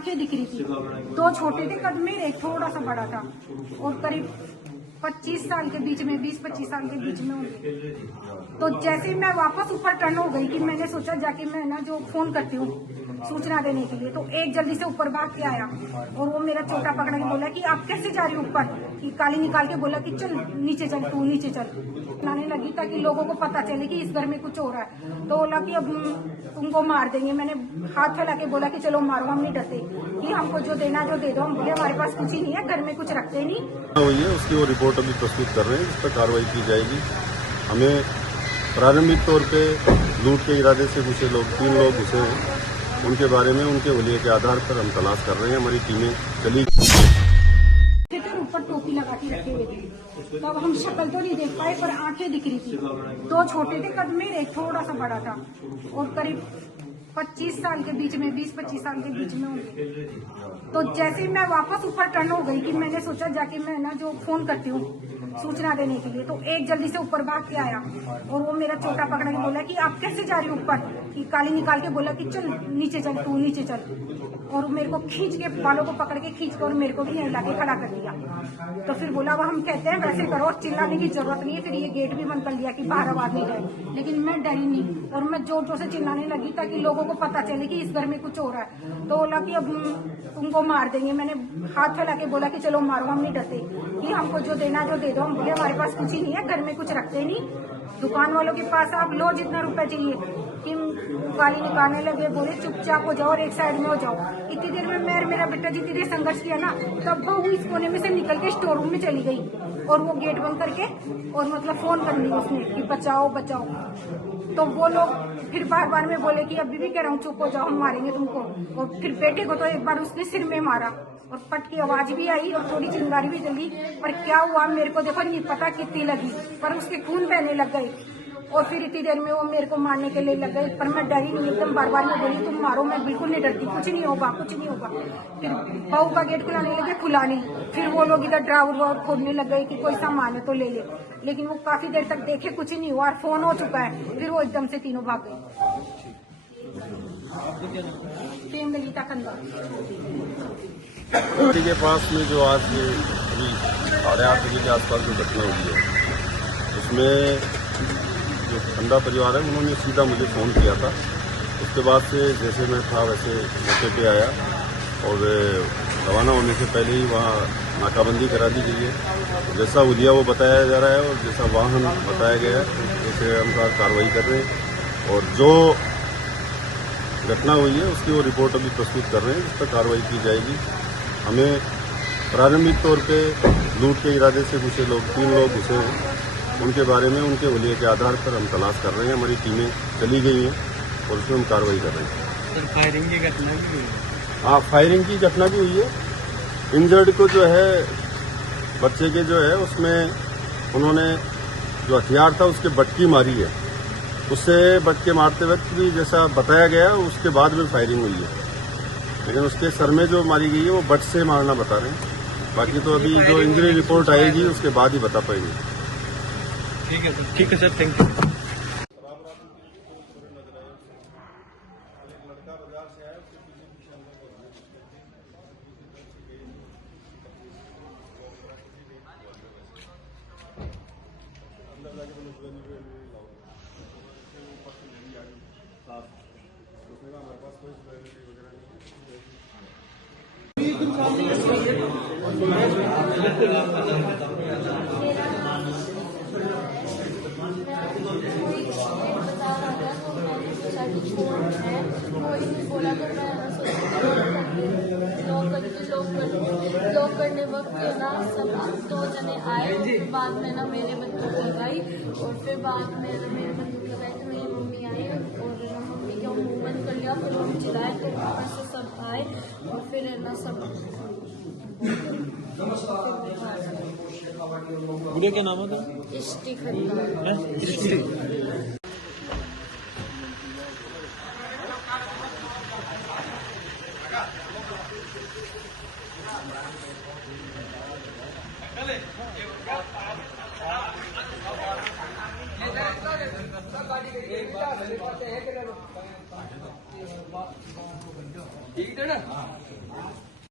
आंखें दिख रही थी। दो छोटे थे कद में, एक थोड़ा सा बड़ा था और करीब 25 साल के बीच में, 20-25 साल के बीच में होंगे। तो जैसे ही मैं वापस ऊपर टर्न हो गई कि मैंने सोचा जाके मैं ना जो फोन करती हूँ सूचना देने के लिए, तो एक जल्दी से ऊपर भाग के आया और वो मेरा चोटा पकड़ के बोला कि आप कैसे जा रही हो ऊपर, कि काली निकाल के बोला कि चल नीचे चल, तू नीचे चल। लाने लगी ताकि लोगों को पता चले कि इस घर में कुछ हो रहा है। तो बोला कि अब तुमको मार देंगे। मैंने हाथ फैला के बोला कि चलो मारो, हम नहीं डरते, कि हमको जो देना जो दे दो। हम बोले हमारे पास कुछ ही नहीं है, घर में कुछ रखते नहीं। हुई है उसकी वो रिपोर्ट अभी प्रस्तुत कर रहे हैं, इस पर कार्रवाई की जाएगी। हमें प्रारंभिक तौर पे लूट के इरादे से घुसे लोग, 3 लोग घुसे हैं, उनके बारे में उनके हुलिये के आधार पर हम तलाश कर रहे हैं। हमारी टीमें चली ऊपर टोपी लगा के रखे हुए थे, तब हम शक्ल तो नहीं देख पाए पर आंखें दिख रही थी। दो छोटे थे कद में, एक थोड़ा सा बड़ा था और करीब 25 साल के बीच में, 20-25 साल के बीच में होंगे। तो जैसे ही मैं वापस ऊपर टर्न हो गई कि मैंने सोचा जाके मैं ना जो फोन करती हूँ सूचना देने के लिए, तो एक जल्दी से ऊपर भाग के आया और वो मेरा चोटा पकड़ के बोला कि आप कैसे जा रही हो ऊपर, कि काली निकाल के बोला कि चल नीचे चल, तू नीचे चल। और मेरे को खींच के, बालों को पकड़ के खींच कर और मेरे को भी यहीं लाके खड़ा कर दिया। तो फिर बोला वो हम कहते हैं वैसे करो, चिल्लाने की जरूरत नहीं है। फिर ये गेट भी बंद कर लिया कि बाहर आवाज नहीं जाए, लेकिन मैं डरी नहीं और मैं जोर जोर से चिल्लाने लगी ताकि लोगों को पता चले कि इस घर में कुछ हो रहा है। तो बोला कि अब तुमको मार देंगे। मैंने हाथ फैला के बोला कि चलो मारो, हम नहीं डरते, कि हमको जो देना जो दे दो। हम बोले हमारे पास कुछ ही नहीं है, घर में कुछ रखते नहीं। दुकान वालों के पास आप लो जितना रुपए चाहिए, कि गाली निकालने लगे, बोले चुपचाप हो जाओ और एक साइड में हो जाओ। इतनी देर में मैं और मेरा बेटा जितनी देर संघर्ष किया ना, तब वो इस कोने में से निकल के स्टोर रूम में चली गई और वो गेट बंद करके और मतलब फोन कर ली उसने कि बचाओ बचाओ। तो वो लोग फिर बार बार में बोले कि अभी भी कह रहा हूँ चुप हो जाओ, हम मारेंगे तुमको। और फिर बेटे को तो एक बार उसने सिर में मारा और पट की आवाज भी आई और थोड़ी चिंगारी भी जली। पर क्या हुआ मेरे को देखो नहीं पता कितनी लगी, पर उसके खून बहने लग गए। और फिर इतनी देर में वो मेरे को मारने के लिए लग गए, पर मैं डरी नहीं, एकदम बार बार में बोली तुम मारो, मैं बिल्कुल नहीं डरती, कुछ नहीं होगा, कुछ नहीं होगा। फिर बहू का गेट खुलाने लगे, खुला नहीं। फिर वो लोग इधर ड्रावर खोलने लग गए कि कोई सामान है तो ले ले, लेकिन वो काफी देर तक देखे, कुछ नहीं हुआ और फोन हो चुका है। फिर वो एकदम से तीनों भाग गए। ललिता कंदा के पास में जो आज अभी 8:30 बजे के आसपास जो घटना हुई है, उसमें जो खंडा परिवार है उन्होंने सीधा मुझे फ़ोन किया था। उसके बाद से जैसे मैं था वैसे मौके पे आया और रवाना होने से पहले ही वहाँ नाकाबंदी करा दी गई है। जैसा हुलिया वो बताया जा रहा है और जैसा वाहन बताया गया है उसके अनुसार कार्रवाई कर रहे हैं। और जो घटना हुई है उसकी वो रिपोर्ट अभी प्रस्तुत कर रहे हैं, इस पर कार्रवाई की जाएगी। हमें प्रारंभिक तौर पे लूट के इरादे से घुसे लोग, 3 लोग घुसे हैं, उनके बारे में उनके हुलिये के आधार पर हम तलाश कर रहे हैं। हमारी टीमें चली गई हैं और उसमें हम कार्रवाई कर रहे हैं। सर फायरिंग की घटना भी हुई है? हाँ, फायरिंग की घटना भी हुई है। इंजर्ड को जो है बच्चे के जो है उसमें उन्होंने जो हथियार था उसके बटकी मारी है, उससे बच के मारते वक्त भी जैसा बताया गया उसके बाद में फायरिंग हुई है, लेकिन उसके सर में जो मारी गई है वो बट से मारना बता रहे हैं। बाकी तो अभी जो इंजरी रिपोर्ट आएगी उसके बाद ही बता पाएंगे। ठीक है सर, थैंक यू। लॉक करने वक्त ना सब 2 जने आए, बाद में ना मेरे बंदूक लगाई और फिर बाद में मेरे बंदूक लगाई तो मेरी मम्मी आई और मम्मी का मुंह बंद कर लिया। फिर हम चिल्लाए, फिर वहाँ से सब आए और फिर ना सब। क्या नाम है? इष्टि खन्ना। ठीक है ना।